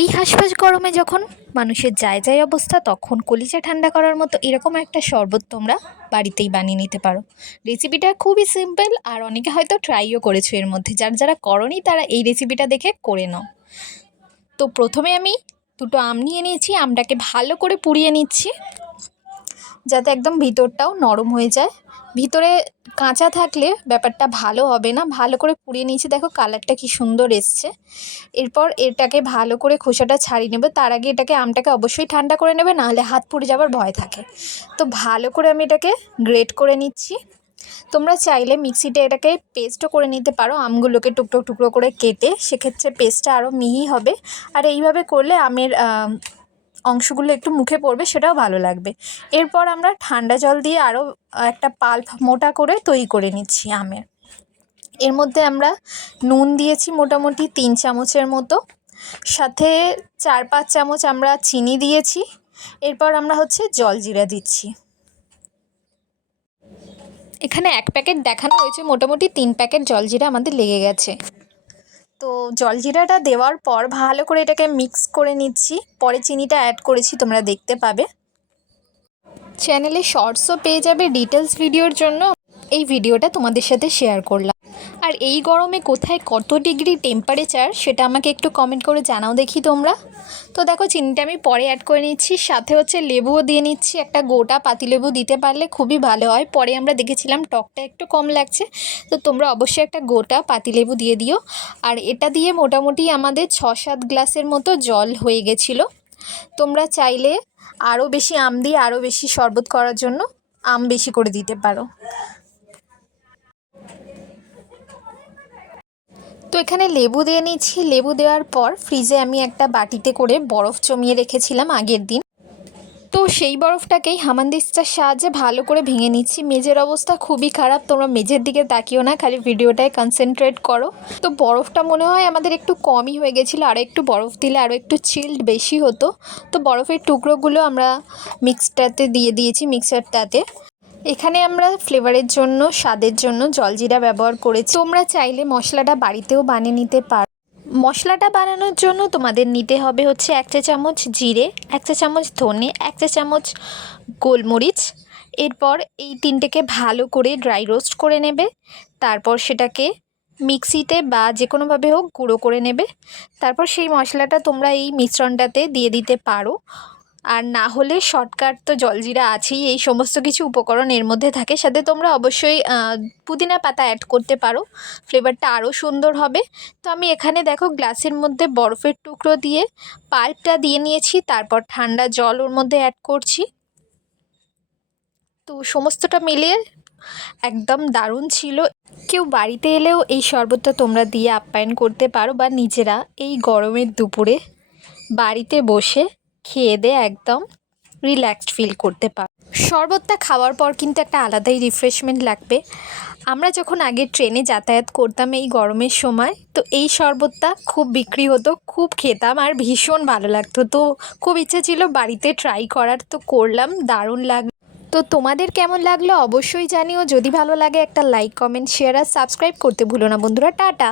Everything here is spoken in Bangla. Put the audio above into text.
এই হাঁসফাঁস গরমে যখন মানুষের যায় যায় অবস্থা, তখন কলিজা ঠান্ডা করার মতো এরকম একটা শরবত তোমরা বাড়িতেই বানিয়ে নিতে পারো। রেসিপিটা খুবই সিম্পল, আর অনেকে হয়তো ট্রাইও করেছো এর মধ্যে। যারা করনি তারা এই রেসিপিটা দেখে করে নাও। তো প্রথমে আমি দুটো আম নিয়ে নিয়েছি, আমটাকে ভালো করে পুড়িয়ে নিচ্ছি যাতে একদম ভিতরটাও নরম হয়ে যায়। ভিতরে কাঁচা থাকলে ব্যাপারটা ভালো হবে না। ভালো করে পুড়িয়ে নিয়েছি, দেখো কালারটা কি সুন্দর এসছে। এরপর এটাকে ভালো করে খোসাটা ছাড়িয়ে নেবে। তার আগে আমটাকে অবশ্যই ঠান্ডা করে নেবে, নাহলে হাত পুড়ে যাওয়ার ভয় থাকে। তো ভালো করে আমি এটাকে গ্রেট করে নিচ্ছি। তোমরা চাইলে মিক্সিতে এটাকে পেস্টও করে নিতে পারো, আমগুলোকে টুকরো টুকরো করে কেটে, সেক্ষেত্রে পেস্টটা আরও মিহি হবে। আর এইভাবে করলে আমের অংশগুলো একটু মুখে পড়বে, সেটাও ভালো লাগবে। এরপর আমরা ঠান্ডা জল দিয়ে আরও একটা পাল্প মোটা করে তৈরি করে নিচ্ছি আমের। এর মধ্যে আমরা নুন দিয়েছি মোটামুটি 3 চামচের মতো, সাথে 4-5 চামচ আমরা চিনি দিয়েছি। এরপর আমরা জলজিরা দিচ্ছি। এখানে 1 প্যাকেট দেখানো হয়েছে, মোটামুটি 3 প্যাকেট জলজিরা আমাদের লেগে গেছে। তো জলজিরাটা দেওয়ার পর ভালো করে এটাকে মিক্স করে নিচ্ছি। পরে চিনিটা অ্যাড করেছি, তোমরা দেখতে পাবে। চ্যানেলে শর্টসও পেয়ে যাবে ডিটেলস ভিডিওর জন্য। এই ভিডিওটা তোমাদের সাথে শেয়ার করলাম। আর এই গরমে কোথায় কত ডিগ্রি টেম্পারেচার সেটা আমাকে একটু কমেন্ট করে জানাও দেখি তোমরা। তো দেখো চিনিটা আমি পরে অ্যাড করে নিচ্ছি, সাথে লেবুও দিয়ে নিচ্ছি। একটা গোটা পাতিলেবু দিতে পারলে খুবই ভালো হয়। পরে আমরা দেখেছিলাম টকটা একটু কম লাগছে, তো তোমরা অবশ্যই একটা গোটা পাতিলেবু দিয়ে দিও। আর এটা দিয়ে মোটামুটি আমাদের 6-7 গ্লাসের মতো জল হয়ে গেছিলো। তোমরা চাইলে আরও বেশি আম দিয়ে আরও বেশি শরবত করার জন্য আম বেশি করে দিতে পারো। তো এখানে লেবু দিয়ে নিচ্ছি। লেবু দেওয়ার পর ফ্রিজে আমি একটা বাটিতে করে বরফ জমিয়ে রেখেছিলাম আগের দিন। তো সেই বরফটাকেই হামানদিস্তার সাহায্যে ভালো করে ভেঙে নিচ্ছি। মেঝের অবস্থা খুবই খারাপ, তোমরা মেঝের দিকে তাকিও না, খালি ভিডিওটায় কনসেন্ট্রেট করো। তো বরফটা মনে হয় আমাদের একটু কমই হয়ে গেছিলো, আরও একটু বরফ দিলে আরও একটু চিল্ড বেশি হতো। তো বরফের টুকরোগুলো আমরা মিক্সটাতে দিয়ে দিয়েছি, মিক্সারটাতে। এখানে আমরা ফ্লেভারের জন্য, স্বাদের জন্য জলজিরা ব্যবহার করেছি। তোমরা চাইলে মশলাটা বাড়িতেও বানিয়ে নিতে পারো। মশলাটা বানানোর জন্য তোমাদের নিতে হবে 1 চা চামচ জিরে, 1 চা চামচ ধনে, 1 চা চামচ গোলমরিচ। এরপর এই তিনটেকে ভালো করে ড্রাই রোস্ট করে নেবে। তারপর সেটাকে মিক্সিতে বা যে কোনোভাবে হোক গুঁড়ো করে নেবে। তারপর সেই মশলাটা তোমরা এই মিশ্রণটাতে দিয়ে দিতে পারো। আর না হলে শর্টকাট তো জলজিরা আছেই, এই সমস্ত কিছু উপকরণ এর মধ্যে থাকে। সাথে তোমরা অবশ্যই পুদিনা পাতা অ্যাড করতে পারো, ফ্লেভারটা আরও সুন্দর হবে। তো আমি এখানে দেখো গ্লাসের মধ্যে বরফের টুকরো দিয়ে পাল্পটা দিয়ে নিয়েছি, তারপর ঠান্ডা জল ওর মধ্যে অ্যাড করছি। তো সমস্তটা মিলিয়ে একদম দারুণ ছিল। কেউ বাড়িতে এলেও এই শরবতটা তোমরা দিয়ে আপ্যায়ন করতে পারো, বা নিজেরা এই গরমের দুপুরে বাড়িতে বসে খেয়ে দিয়ে একদম রিল্যাক্সড ফিল করতে পারো। শরবতটা খাওয়ার পর কিন্তু একটা আলাদাই রিফ্রেশমেন্ট লাগবে। আমরা যখন আগে ট্রেনে যাতায়াত করতাম এই গরমের সময়, তো এই শরবতটা খুব বিক্রি হতো, খুব খেতাম আর ভীষণ ভালো লাগতো। তো খুব ইচ্ছে ছিল বাড়িতে ট্রাই করার, তো করলাম, দারুণ লাগলো। তো তোমাদের কেমন লাগলো অবশ্যই জানিও। যদি ভালো লাগে একটা লাইক, কমেন্ট, শেয়ার আর সাবস্ক্রাইব করতে ভুলো না বন্ধুরা। টাটা।